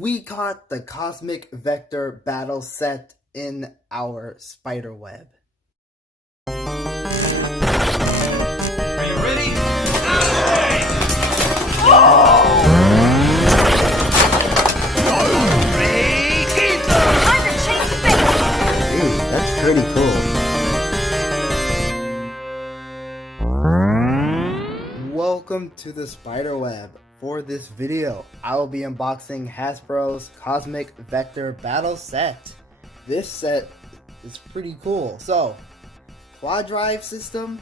We caught the Cosmic Vector battle set in our spider web. Are you ready? Dude, that's pretty cool. Welcome to the spider web. For this video, I will be unboxing Hasbro's Cosmic Vector battle set. This set is pretty cool. So, QuadDrive system,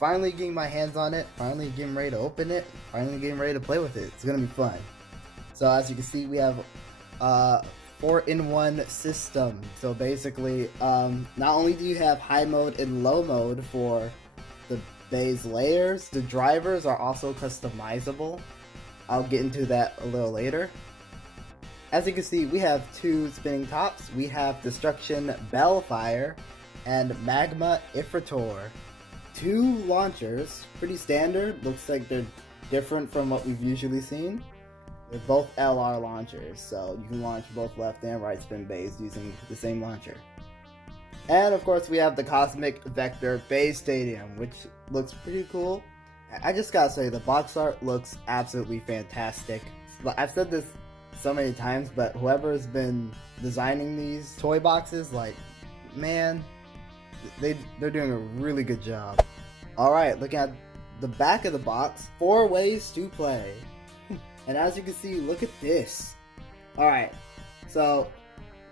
finally getting my hands on it, finally getting ready to open it, finally getting ready to play with it. It's gonna be fun. So as you can see, we have 4-in-1 system. So basically, not only do you have high mode and low mode for the base layers, the drivers are also customizable. I'll get into that a little later. As you can see, we have two spinning tops. We have Destruction Bellfire and Magma Ifritor. Two launchers, pretty standard. Looks like they're different from what we've usually seen. They're both LR launchers, so you can launch both left and right spin bays using the same launcher. And of course we have the Cosmic Vector Base Stadium, which looks pretty cool. I just gotta say, the box art looks absolutely fantastic. I've said this so many times, but whoever's been designing these toy boxes, like, man, they're doing a really good job. Alright, looking at the back of the box, 4 ways to play. And as you can see, look at this. Alright, so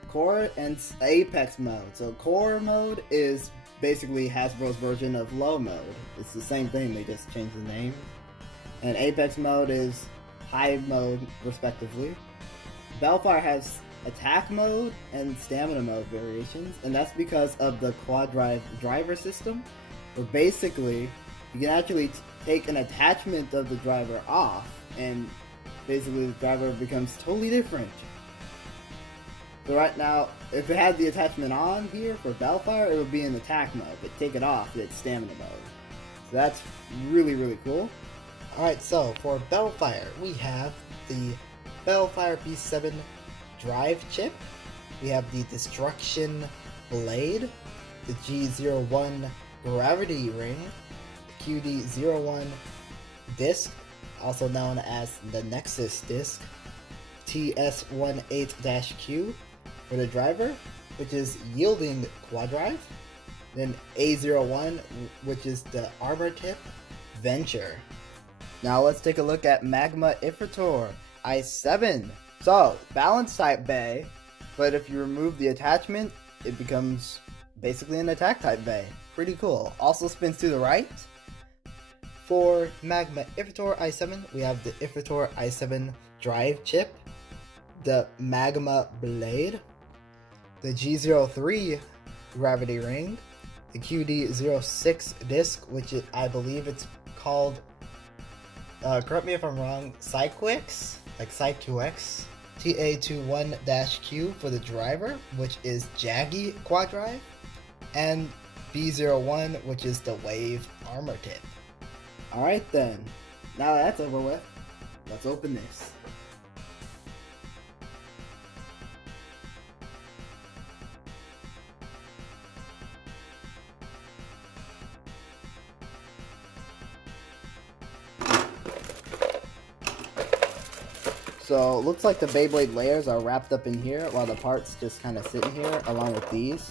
Core and Apex mode. So Core mode is basically Hasbro's version of low mode. It's the same thing, they just changed the name. And Apex mode is high mode, respectively. Bellfire has attack mode and stamina mode variations, and that's because of the QuadDrive driver system, where basically you can actually take an attachment of the driver off, and basically the driver becomes totally different. So right now, if it had the attachment on here for Bellfire, it would be in attack mode, but take it off, it's stamina mode. So that's really, really cool. Alright, so for Bellfire, we have the Bellfire P7 drive chip, we have the Destruction Blade, the G01 Gravity Ring, the QD01 disc, also known as the Nexus disc, TS18-Q for the driver, which is yielding QuadDrive, then A01, which is the armor tip Venture. Now let's take a look at Magma Ifritor I7. So, balance type bay, but if you remove the attachment, it becomes basically an attack type bay. Pretty cool. Also spins to the right. For Magma Ifritor i7, we have the Ifritor i7 drive chip, the Magma Blade, the G03 Gravity Ring, the QD06 disc, which I believe it's called, correct me if I'm wrong, Psyquix, like Psy2X, TA21-Q for the driver, which is Jaggy QuadDrive, and B01, which is the Wave armor tip. Alright then, now that that's over with, let's open this. So, looks like the Beyblade layers are wrapped up in here, while the parts just kind of sit in here, along with these.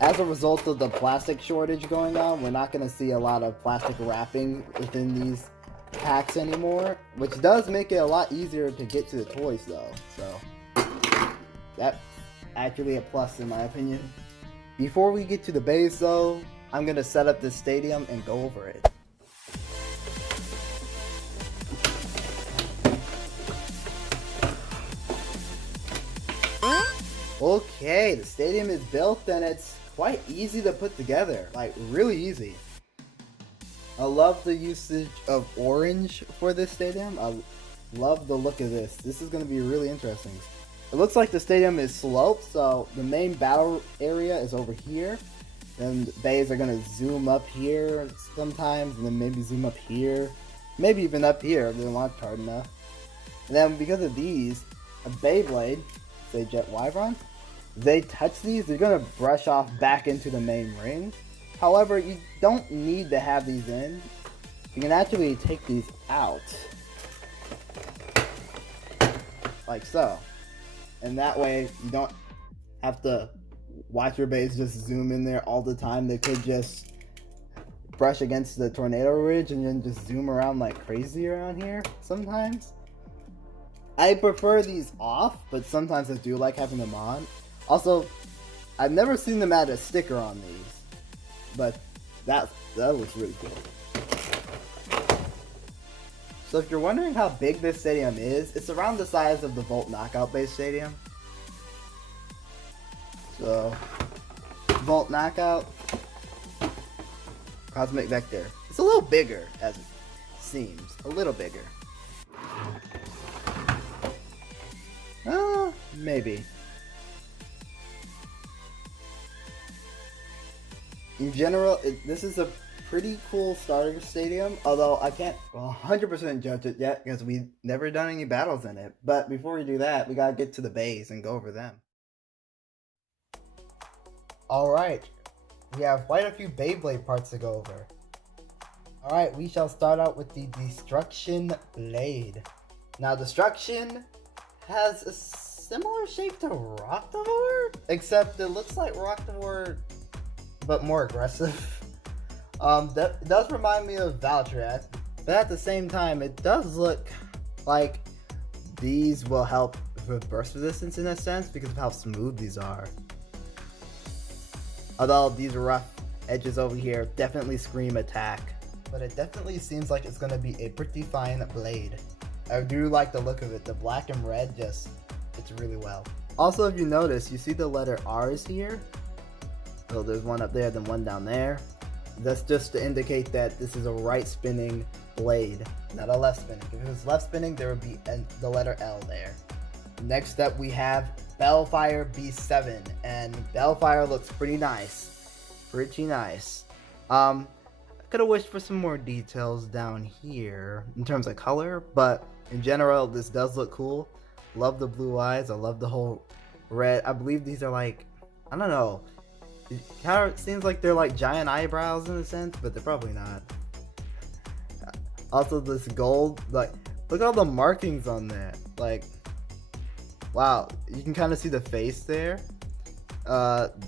As a result of the plastic shortage going on, we're not going to see a lot of plastic wrapping within these packs anymore, which does make it a lot easier to get to the toys though, so that's actually a plus in my opinion. Before we get to the base though, I'm going to set up this stadium and go over it. Okay, the stadium is built and it's quite easy to put together, like really easy. I love the usage of orange for this stadium. I love the look of this. This is going to be really interesting. It looks like the stadium is sloped, so the main battle area is over here. Then bays are going to zoom up here sometimes, and then maybe zoom up here. Maybe even up here if they're launch hard enough. And then because of these, a Beyblade, say Jet Wyvern, they touch these, they're gonna brush off back into the main ring. However, you don't need to have these in. You can actually take these out. Like so. And that way, you don't have to watch your base just zoom in there all the time. They could just brush against the tornado ridge and then just zoom around like crazy around here sometimes. I prefer these off, but sometimes I do like having them on. Also, I've never seen them add a sticker on these, but that looks really cool. So if you're wondering how big this stadium is, it's around the size of the Volt Knockout Base Stadium. So, Volt Knockout, Cosmic Vector. It's a little bigger, as it seems. A little bigger. Maybe. In general, this is a pretty cool starter stadium, although I can't 100% judge it yet because we've never done any battles in it. But before we do that, we gotta get to the bays and go over them. Alright, we have quite a few Beyblade parts to go over. Alright, we shall start out with the Destruction Blade. Now, Destruction has a similar shape to Rocktavor, except it looks like Rocktavor, but more aggressive. That does remind me of Valtryek, but at the same time, it does look like these will help with burst resistance in a sense because of how smooth these are. Although these rough edges over here definitely scream attack, but it definitely seems like it's going to be a pretty fine blade. I do like the look of it. The black and red just fits really well. Also, if you notice, you see the letter R's here. So there's one up there, then one down there. That's just to indicate that this is a right spinning blade, not a left spinning. If it was left spinning, there would be the letter L there. Next up, we have Bellfire B7, and Bellfire looks pretty nice. Pretty nice. I could have wished for some more details down here in terms of color, but in general, this does look cool. Love the blue eyes. I love the whole red. I believe these are like, I don't know. It kind of seems like they're like giant eyebrows in a sense, but they're probably not. Also, this gold, like, look at all the markings on that. Like, wow, you can kind of see the face there.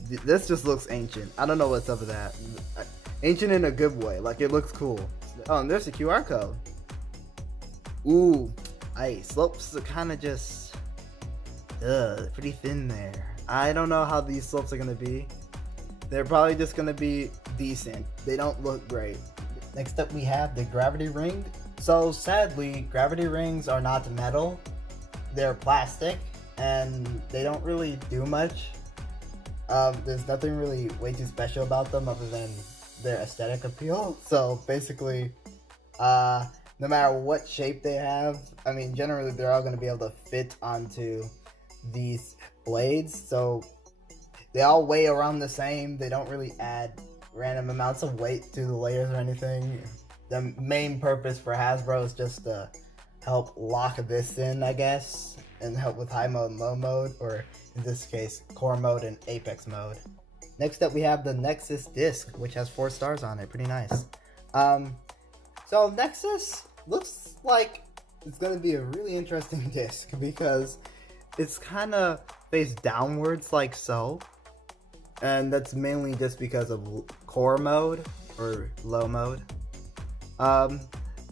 This just looks ancient. I don't know what's up with that. Ancient in a good way. Like, it looks cool. Oh, and there's a QR code. Ooh, slopes are kind of just, pretty thin there. I don't know how these slopes are gonna be. They're probably just gonna be decent. They don't look great. Next up, we have the gravity ring. So sadly, gravity rings are not metal. They're plastic, and they don't really do much. There's nothing really way too special about them other than their aesthetic appeal. So basically, no matter what shape they have, I mean, generally they're all going to be able to fit onto these blades. So they all weigh around the same. They don't really add random amounts of weight to the layers or anything. The main purpose for Hasbro is just to help lock this in, I guess, and help with high mode and low mode, or in this case, core mode and apex mode. Next up, we have the Nexus disc, which has 4 stars on it. Pretty nice. So Nexus looks like it's going to be a really interesting disc because it's kind of faced downwards like so. And that's mainly just because of core mode or low mode.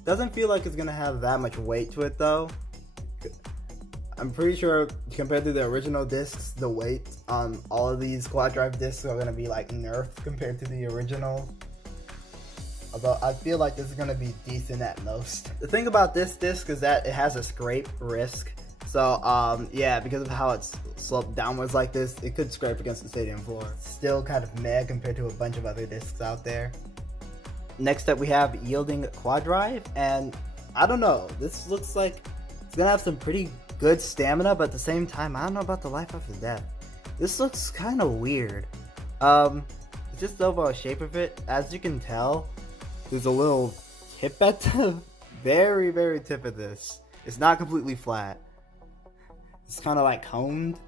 Doesn't feel like it's going to have that much weight to it though. I'm pretty sure compared to the original discs, the weight on all of these QuadDrive discs are going to be like nerfed compared to the original. Although I feel like this is going to be decent at most. The thing about this disc is that it has a scrape risk. So yeah, because of how it's sloped downwards like this, it could scrape against the stadium floor. Still kind of meh compared to a bunch of other discs out there. Next up, we have Yielding QuadDrive, and I don't know, this looks like it's going to have some pretty good stamina, but at the same time, I don't know about the life after death. This looks kind of weird. It's just the overall shape of it. As you can tell, there's a little tip at the very, very tip of this. It's not completely flat. It's kind of like coned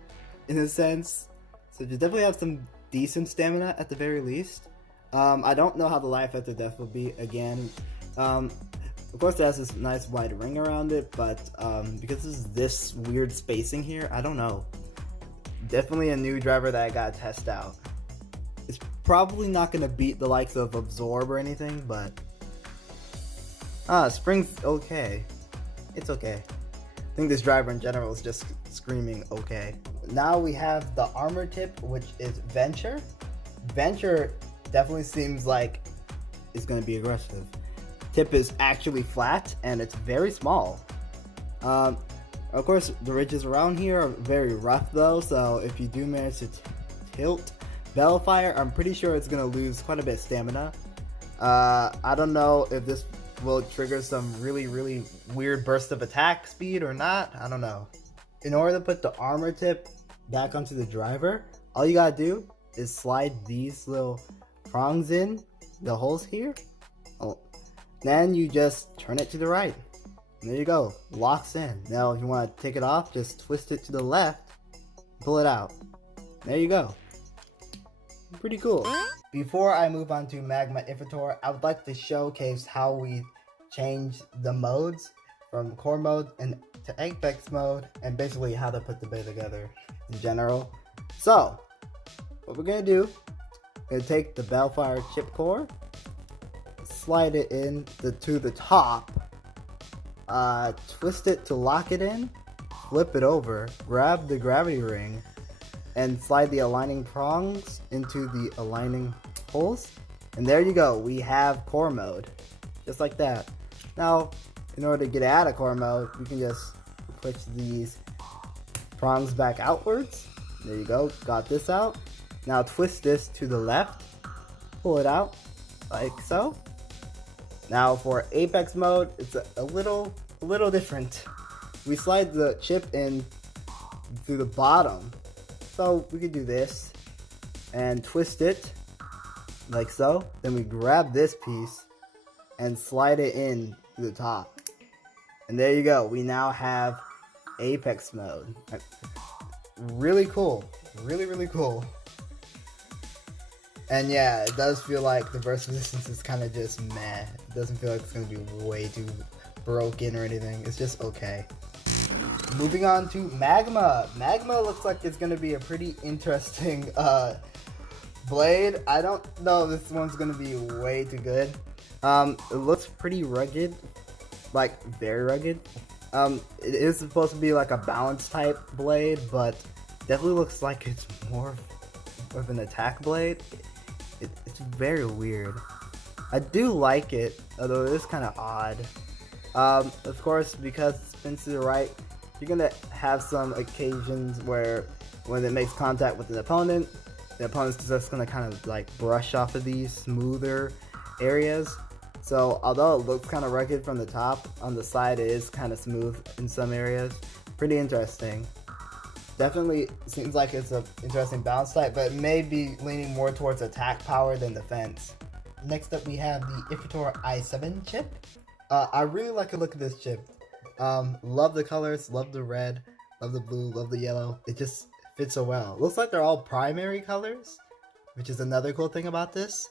in a sense. So you definitely have some decent stamina at the very least. I don't know how the life after death will be again. Of course, it has this nice wide ring around it, but because there's this weird spacing here, I don't know. Definitely a new driver that I gotta test out. It's probably not gonna beat the likes of Absorb or anything, but Spring's okay. It's okay. I think this driver in general is just screaming okay. Now we have the armor tip, which is Venture. Venture definitely seems like it's gonna be aggressive. Tip is actually flat and it's very small. Of course, the ridges around here are very rough though, so if you do manage to tilt Bellfire, I'm pretty sure it's gonna lose quite a bit of stamina. I don't know if this will trigger some really weird burst of attack speed or not. I don't know. In order to put the armor tip back onto the driver, all you gotta do is slide these little prongs in the holes here. Then you just turn it to the right. And there you go, locks in. Now if you want to take it off, just twist it to the left, pull it out. There you go. Pretty cool. Before I move on to Magma Inventor, I would like to showcase how we change the modes from core mode and to Apex mode, and basically how to put the bay together in general. So, what we're gonna do, we're gonna take the Bellfire chip core, slide it in to the top, twist it to lock it in, flip it over, grab the gravity ring, and slide the aligning prongs into the aligning holes. And there you go, we have core mode. Just like that. Now, in order to get out of core mode, you can just push these prongs back outwards. There you go, got this out. Now twist this to the left, pull it out, like so. Now for Apex mode, it's a little different. We slide the chip in through the bottom. So we could do this and twist it like so. Then we grab this piece and slide it in to the top. And there you go. We now have Apex mode. Really cool. Really cool. And yeah, it does feel like the burst resistance is kind of just meh. It doesn't feel like it's going to be way too broken or anything. It's just okay. Moving on to Magma. Magma looks like it's going to be a pretty interesting blade. I don't know if this one's going to be way too good. It looks pretty rugged. Like, very rugged. It is supposed to be like a balance type blade, but definitely looks like it's more of an attack blade. It's very weird. I do like it, although it is kind of odd. Of course, because it spins to the right, you're gonna have some occasions where when it makes contact with an opponent, the opponent's just gonna kind of like brush off of these smoother areas. So although it looks kind of rugged from the top, on the side it is kind of smooth in some areas. Pretty interesting. Definitely seems like it's an interesting balance type, but it may be leaning more towards attack power than defense. Next up we have the Inventor i7 chip. I really like the look of this chip. Love the colors, love the red, love the blue, love the yellow. It just fits so well. Looks like they're all primary colors, which is another cool thing about this.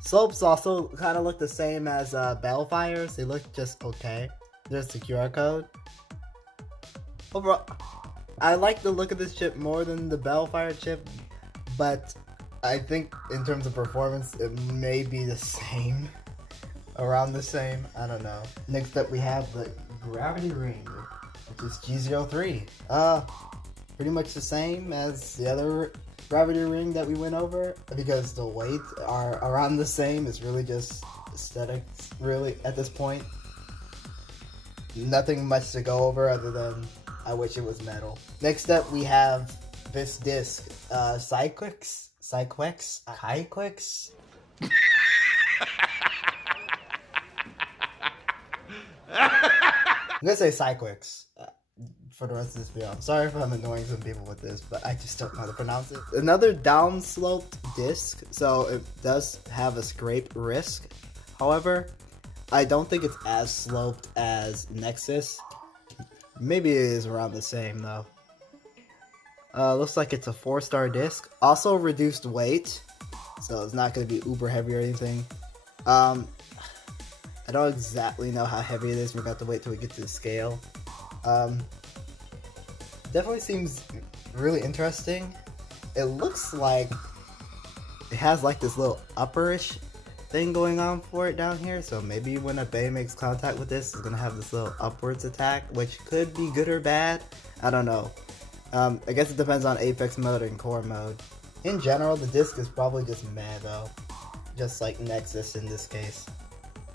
Slopes also kind of look the same as Bellfire's. They look just okay. There's the QR code. Overall, I like the look of this chip more than the Bellfire chip, but I think in terms of performance, it may be the same. Around the same, I don't know. Next up we have the Gravity Ring, which is G03. Pretty much the same as the other Gravity Ring that we went over, because the weights are around the same. It's really just aesthetics, really, at this point. Nothing much to go over other than I wish it was metal. Next up we have this disc, Cyquix. I'm gonna say Cyquix for the rest of this video. I'm sorry if I'm annoying some people with this, but I just don't know how to pronounce it. Another downsloped disc, so it does have a scrape risk. However, I don't think it's as sloped as Nexus. Maybe it is around the same though. Looks like it's a 4-star disc. Also reduced weight, so it's not going to be uber heavy or anything. I don't exactly know how heavy it is. We're going to have to wait till we get to the scale. Definitely seems really interesting. It looks like it has like this little upperish thing going on for it down here, so maybe when a Bey makes contact with this, it's gonna have this little upwards attack, which could be good or bad. I don't know. I guess it depends on Apex mode and core mode. In general, the disc is probably just meh though, just like Nexus in this case.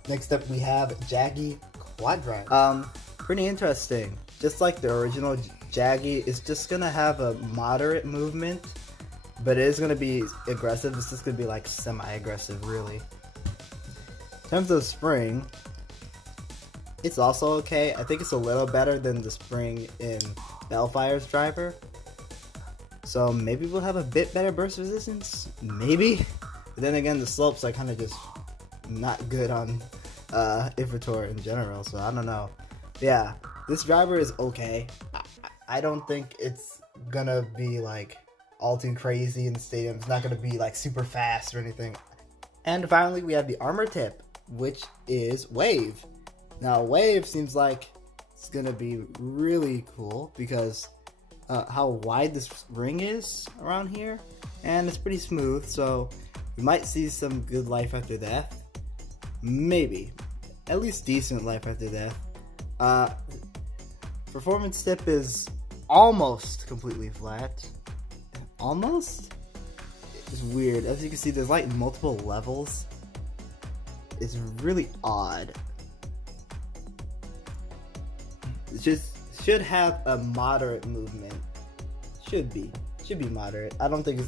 Next up, we have Jaggy QuadDrive. Pretty interesting. Just like the original Jaggy, it's just gonna have a moderate movement, but it is gonna be aggressive. It's just gonna be like semi-aggressive, really. In terms of spring, it's also okay. I think it's a little better than the spring in Bellfire's driver. So maybe we'll have a bit better burst resistance? Maybe? But then again, the slopes are kind of just not good on Inventor in general, so I don't know. Yeah, this driver is okay. I don't think it's gonna be like all too crazy in the stadium. It's not gonna be like super fast or anything. And finally, we have the armor tip, which is Wave. Now, Wave seems like it's gonna be really cool because how wide this ring is around here, and it's pretty smooth, so we might see some good life after death. Maybe. At least decent life after death. Performance tip is almost completely flat. Almost? It's weird. As you can see, there's like multiple levels. It's really odd. It just should have a moderate movement. Should be moderate. I don't think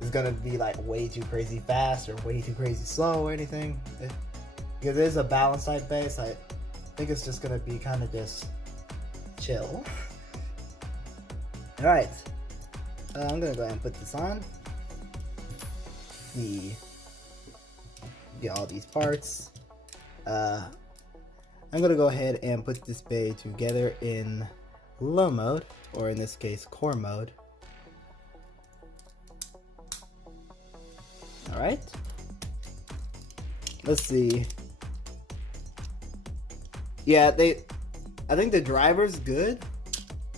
it's gonna be like way too crazy fast or way too crazy slow or anything. Because it is a balanced type base, I think it's just gonna be kind of just chill. Alright, I'm gonna go ahead and put this on. Get all these parts. I'm gonna go ahead and put this Bey together in low mode, or in this case, core mode. Alright. Let's see. Yeah, I think the driver's good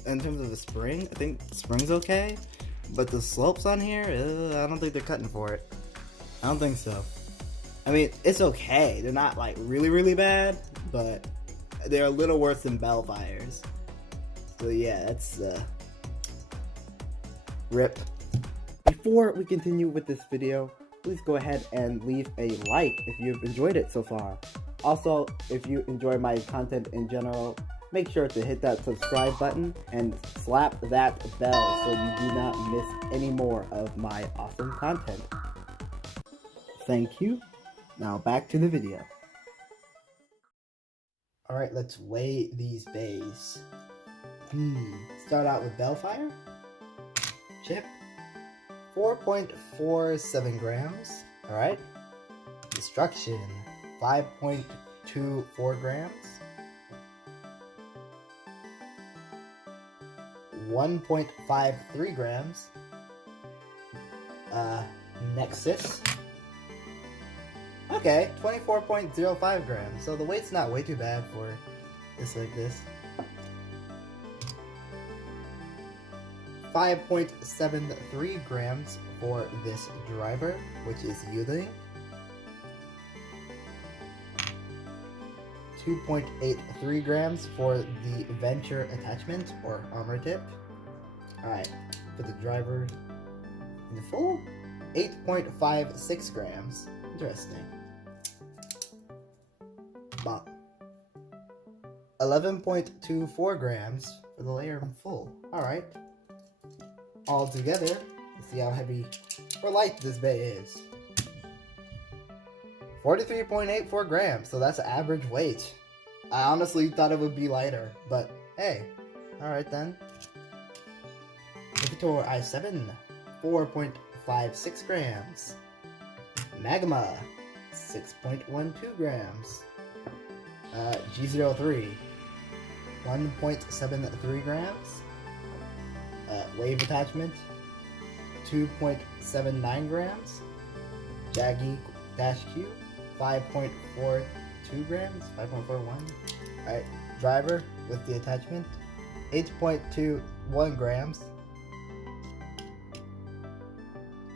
in terms of the spring. I think the spring's okay, but the slopes on here, I don't think they're cutting for it. I don't think so. I mean, it's okay. They're not like really, really bad, but they're a little worse than Bellfire's. So yeah, that's rip. Before we continue with this video, please go ahead and leave a like if you've enjoyed it so far. Also, if you enjoy my content in general, make sure to hit that subscribe button and slap that bell so you do not miss any more of my awesome content. Thank you. Now back to the video. Alright, let's weigh these Beys. Start out with Bellfire. Chip. 4.47 grams. Alright. Destruction. 5.24 grams. 1.53 grams. Nexus. Okay, 24.05 grams. So the weight's not way too bad for this like this. 5.73 grams for this driver, which is yielding. 2.83 grams for the Venture attachment or armor tip. Alright, for the driver in the full, 8.56 grams. Interesting. Bop. 11.24 grams for the layer in full. Alright. All together, let's see how heavy or light this Bey is. 43.84 grams, so that's average weight. I honestly thought it would be lighter, but hey, alright then. Inventor i7, 4.56 grams. Magma, 6.12 grams. G03, 1.73 grams. Wave attachment, 2.79 grams. Jaggy Q, 5.42 grams, 5.41. Alright, driver with the attachment, 8.21 grams.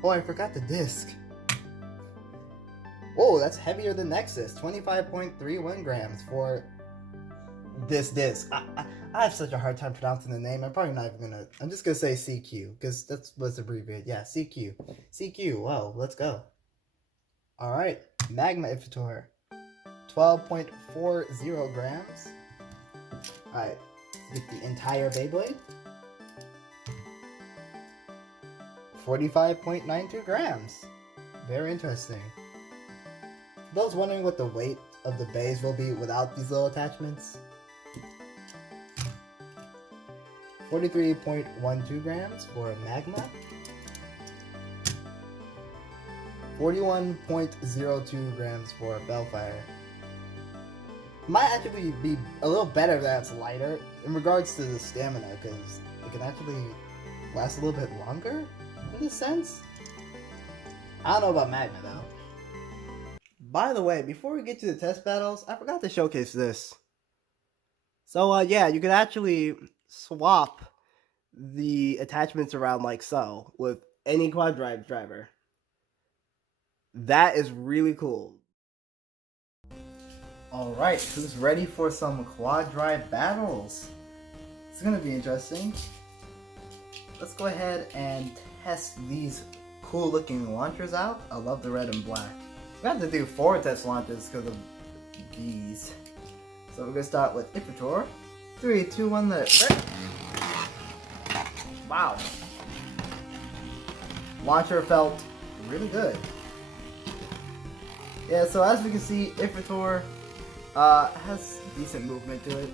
Oh, I forgot the disc. Whoa, that's heavier than Nexus, 25.31 grams for this disc. I have such a hard time pronouncing the name. I'm probably not even gonna. I'm just gonna say CQ because that's what's abbreviated. Yeah, CQ. CQ. Whoa, let's go. All right, Magma Iftor, 12.40 grams. All right, get the entire Beyblade. 45.92 grams. Very interesting. For those wondering what the weight of the bays will be without these little attachments, 43.12 grams for Magma, 41.02 grams for Bellfire. Might actually be a little better that it's lighter in regards to the stamina, because it can actually last a little bit longer in this sense. I don't know about Magma though. By the way, before we get to the test battles, I forgot to showcase this. So yeah, you can actually swap the attachments around like so with any QuadDrive driver. That is really cool. Alright, who's ready for some QuadDrive battles? It's gonna be interesting. Let's go ahead and test these cool looking launchers out. I love the red and black. We have to do 4 test launches because of these. So we're gonna start with Ifritor. 3, 2, 1, let it rip. Wow. Launcher felt really good. Yeah, so as we can see, Ifritor has decent movement to it.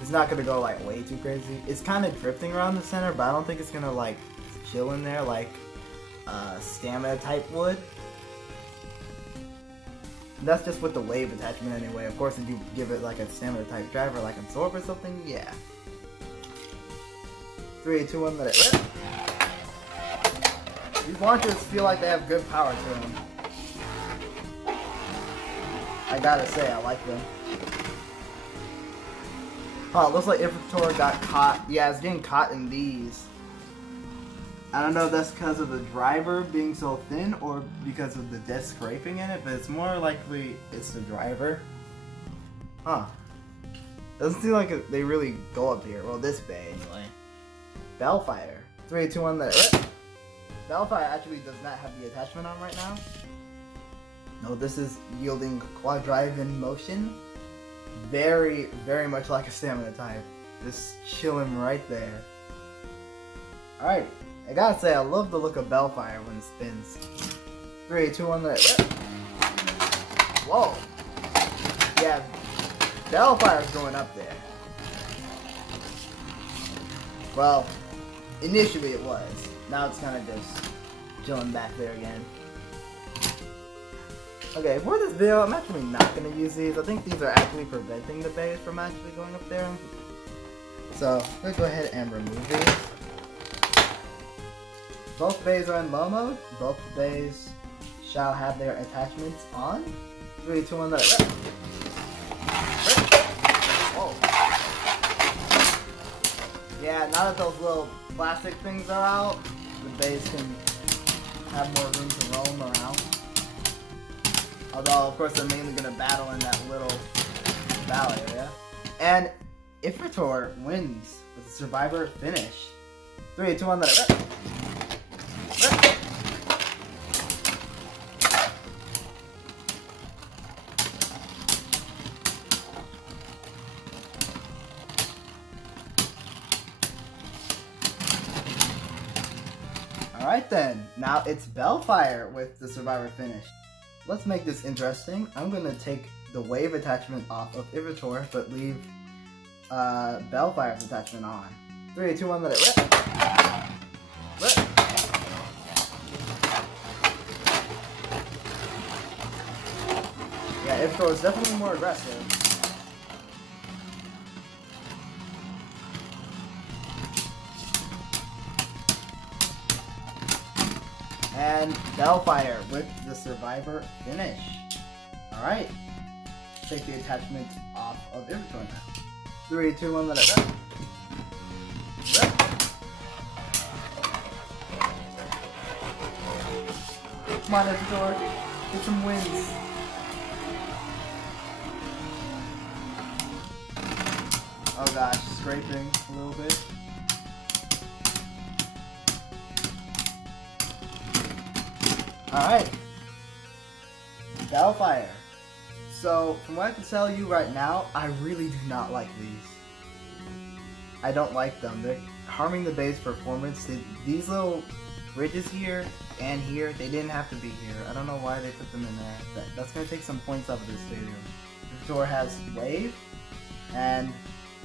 It's not gonna go like way too crazy. It's kind of drifting around the center, but I don't think it's gonna like chill in there like stamina type would. And that's just with the wave attachment anyway. Of course, if you give it like a stamina type driver like Absorb or something, yeah. 3, 2, 1, let it rip. These launchers feel like they have good power to them. I gotta say, I like them. Oh, it looks like Ifritor got caught. Yeah, it's getting caught in these. I don't know if that's because of the driver being so thin or because of the disc scraping in it, but it's more likely it's the driver. Huh. Doesn't seem like they really go up here. Well, this bay anyway. Bellfire. 3, 2, 1, let it rip. Bellfire actually does not have the attachment on right now. No, this is yielding QuadDrive in motion. Very, very much like a stamina type. Just chilling right there. Alright, I gotta say, I love the look of Bellfire when it spins. 3, 2, 1, let it rip. Whoa. Yeah, Bellfire's going up there. Well, initially it was. Now it's kind of just chilling back there again. Okay, for this video, I'm actually not going to use these. I think these are actually preventing the bays from actually going up there. So, I'm going to go ahead and remove these. Both bays are in low mode. Both bays shall have their attachments on. 3, 2, 1, let it rip. Whoa. Yeah, now that those little plastic things are out, the bays can have more room to roam around. Although, of course, they're mainly going to battle in that little battle area. And Ifritor wins with a survivor finish. 3, 2, 1, let it rip. Rip. Alright then, now it's Bellfire with the survivor finish. Let's make this interesting. I'm going to take the wave attachment off of Ifritor, but leave Bellfire's attachment on. 3, 2, 1, let it rip. Rip. Yeah, Iftor is definitely more aggressive. And Bellfire with the Survivor finish. Alright. Take the attachment off of Iftor now. 3, 2, 1, let it rip. Rip. Come on, Iftor. Get some wins. Oh gosh, scraping a little bit. Alright. Bellfire. So, from what I can tell you right now, I really do not like these. I don't like them. They're harming the base performance. These little ridges here and here, they didn't have to be here. I don't know why they put them in there. That's going to take some points off of this stadium. This door has wave, and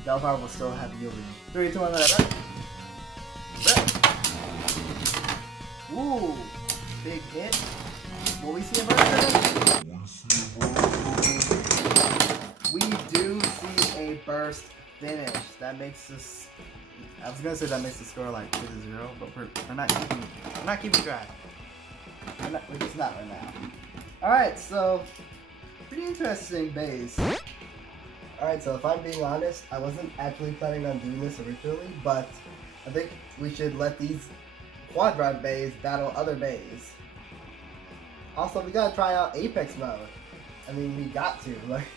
Bellfire will still have yielding. 3, 2, 1, let it rip. Ooh, big hit. Will we see a burst? We do see a burst finish. That makes us. I was gonna say that makes the score like 2-0, but we're not keeping track. We're just not right now. All right, so pretty interesting base. All right, so if I'm being honest, I wasn't actually planning on doing this originally, but I think we should let these QuadDrive bays battle other bays. Also, we gotta try out Apex mode. I mean, we got to. Like,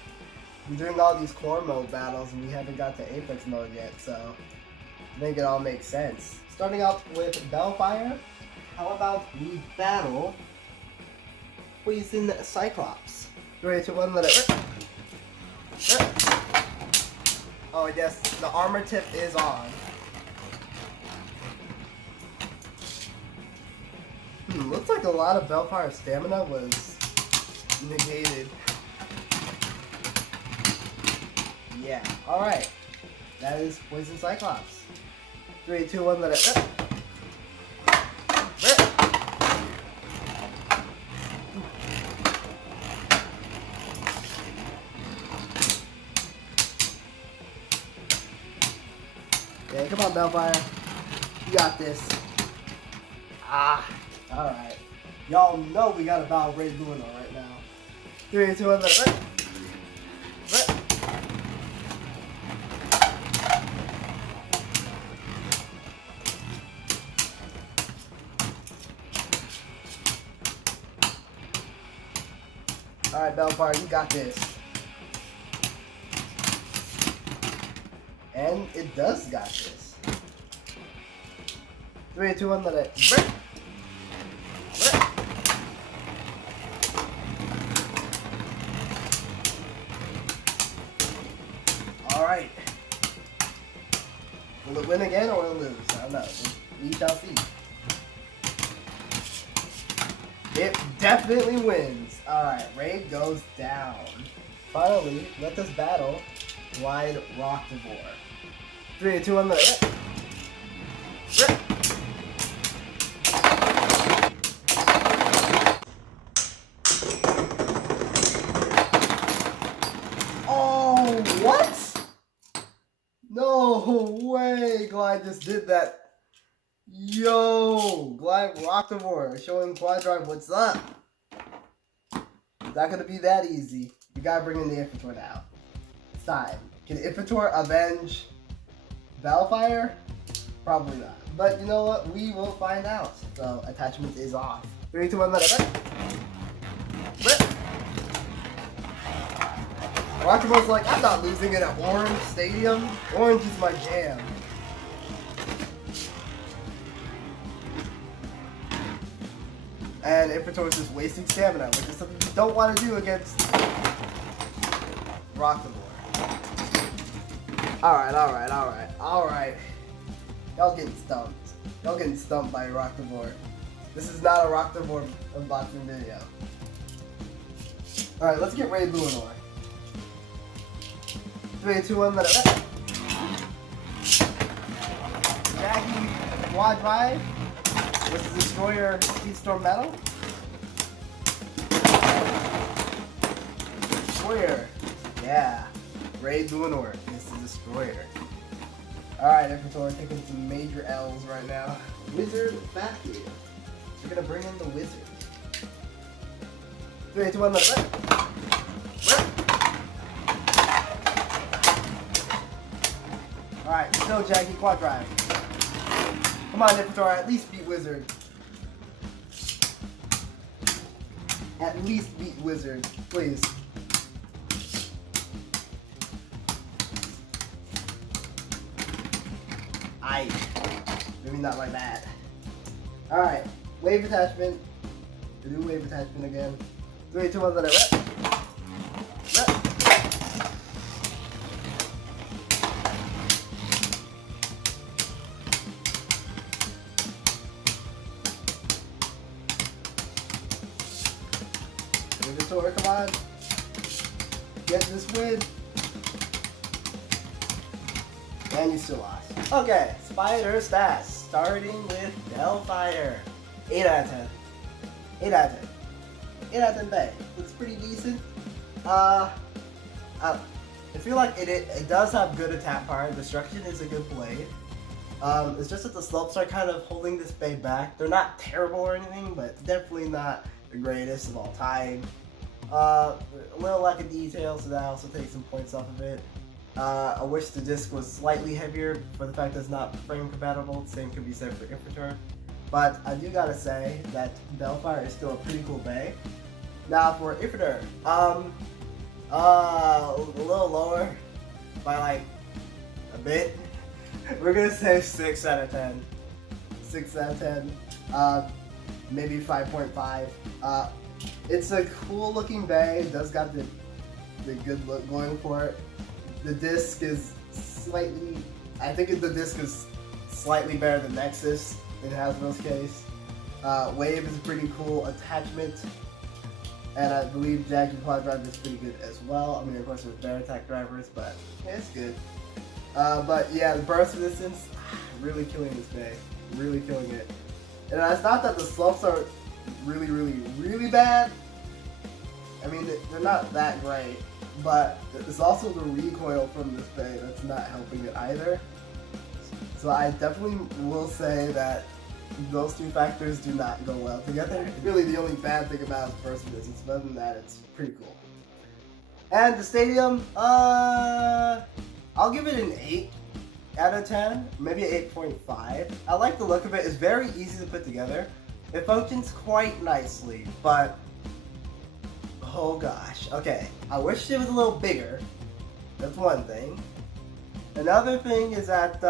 we're doing all these core mode battles and we haven't got to Apex mode yet, so I think it all makes sense. Starting out with Bellfire, how about we battle Poison Cyclops? 3, 2, 1, let it rip. Rip. Oh yes, the armor tip is on. Looks like a lot of Bellfire's stamina was negated. Yeah, alright. That is Poison Cyclops. 3, 2, 1, let it rip. Rip! Yeah, come on, Bellfire. You got this. Ah. Alright. Y'all know we gotta battle Ray Luna right now. 3, 2, 1, let it rip. Rip. Alright, Bellfire, you got this. And it does got this. 3, 2, 1, let it rip. Alright. Will it win again or will it lose? I don't know. We shall see. It definitely wins. Alright, Raid goes down. Finally, let us battle Wide Rocktivore. 3, 2, 1, let it rip. Rip. Oh, what? No way, Glide just did that. Yo, Glide Rocktivore showing QuadDrive what's up. It's not gonna be that easy. You gotta bring in the Iftor now. It's time. Can Iftor avenge Bellfire? Probably not. But you know what? We will find out. So attachment is off. 3, 2, 1, let it rip. Rip. Rocktivore's like, I'm not losing it at Orange Stadium. Orange is my jam. And Iftor's just wasting stamina, which is something you don't want to do against Rocktivore. Alright. Y'all getting stumped. Y'all getting stumped by Rocktivore. This is not a Rocktivore unboxing video. Alright, let's get Raid Luinor. 3, 2, 1, let it rip. Jackie QuadDrive with the Destroyer Speedstorm Metal. Destroyer. Yeah. Raid doing work. It's the Destroyer. Alright, Infiltrator taking some major L's right now. Wizard Factory. We're gonna bring in the wizard. 3, 2, 1, let's go. Alright, still Jaggy QuadDrive. Come on, Infiltrator, at least beat Wizard. At least beat Wizard, please. Maybe not like that. Alright, wave attachment. The new wave attachment again. 3, 2, 1, let it rip. Inventory, come on. Get this win. And you still lost. Okay, Spyder stats. Starting with Bellfire. 8 out of 10. 8 out of 10. 8 out of 10 Bay. Looks pretty decent. I feel like it does have good attack power. Destruction is a good blade. It's just that the slopes are kind of holding this Bay back. They're not terrible or anything, but definitely not the greatest of all time. A little lack of detail, so that also takes some points off of it. I wish the disc was slightly heavier for the fact that it's not frame compatible. The same could be said for Infiltrator. But I do gotta say that Bellfire is still a pretty cool Bay. Now for Infiltrator, a little lower by like a bit. We're gonna say 6 out of 10. 6 out of 10. Maybe 5.5. It's a cool looking Bay. It does got the good look going for it. The disc is slightly, I think the disc is slightly better than Nexus in Hasbro's case. Wave is a pretty cool attachment. And I believe Jaggy QuadDrive is pretty good as well. I mean, of course, there's better attack drivers, but yeah, it's good. But yeah, the burst resistance, really killing this Bay. Really killing it. And it's not that the slopes are really bad. I mean, they're not that great. But it's also the recoil from this Bay that's not helping it either. So I definitely will say that those two factors do not go well together. Really, the only bad thing about it is burst resistance. Other than that, it's pretty cool. And the stadium, I'll give it an 8 out of 10, maybe an 8.5. I like the look of it. It's very easy to put together. It functions quite nicely, but oh gosh, okay. I wish it was a little bigger. That's one thing. Another thing is that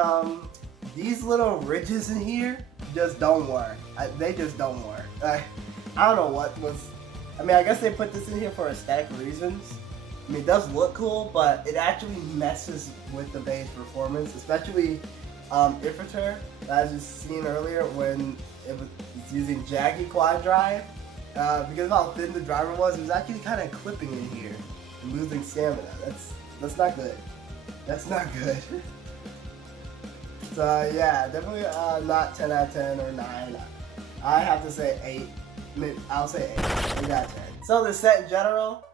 these little ridges in here just don't work. They just don't work. I don't know what was. I mean, I guess they put this in here for aesthetic reasons. I mean, it does look cool, but it actually messes with the Bay's performance, especially Infiltrator, as you've seen earlier when it was using Jaggy QuadDrive. Because of how thin the driver was, it was actually kind of clipping in here and losing stamina. That's not good. That's not good. So yeah, definitely not 10 out of 10 or 9. I have to say 8. I'll say 8. 8 out of 10. So the set in general,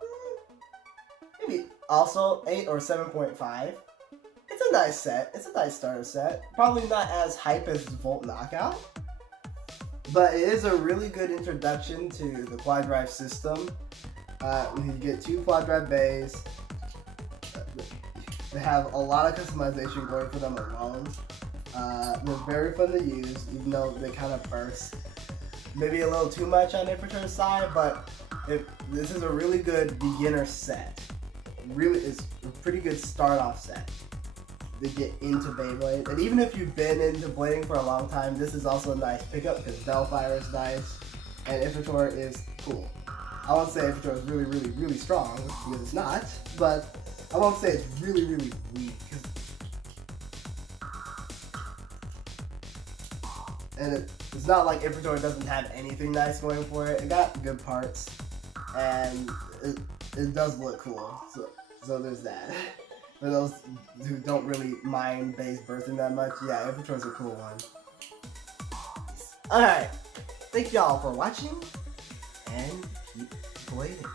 maybe also 8 or 7.5. It's a nice set. It's a nice starter set. Probably not as hype as Volt Knockout. But it is a really good introduction to the QuadDrive system. You get 2 QuadDrive bays. They have a lot of customization going for them alone. They're very fun to use, even though they kind of burst. Maybe a little too much on Infiltrator's side, but this is a really good beginner set. Really, it's a pretty good start-off set to get into Beyblade. And even if you've been into blading for a long time, this is also a nice pickup because Bellfire is nice and Infiltrator is cool. I won't say Infiltrator is really strong because it's not, but I won't say it's really weak. And it's not like Infiltrator doesn't have anything nice going for it. It got good parts and it does look cool. So there's that. For those who don't really mind base bursting that much, yeah, Infiltrator's a cool one. Alright, thank y'all for watching, and keep blading.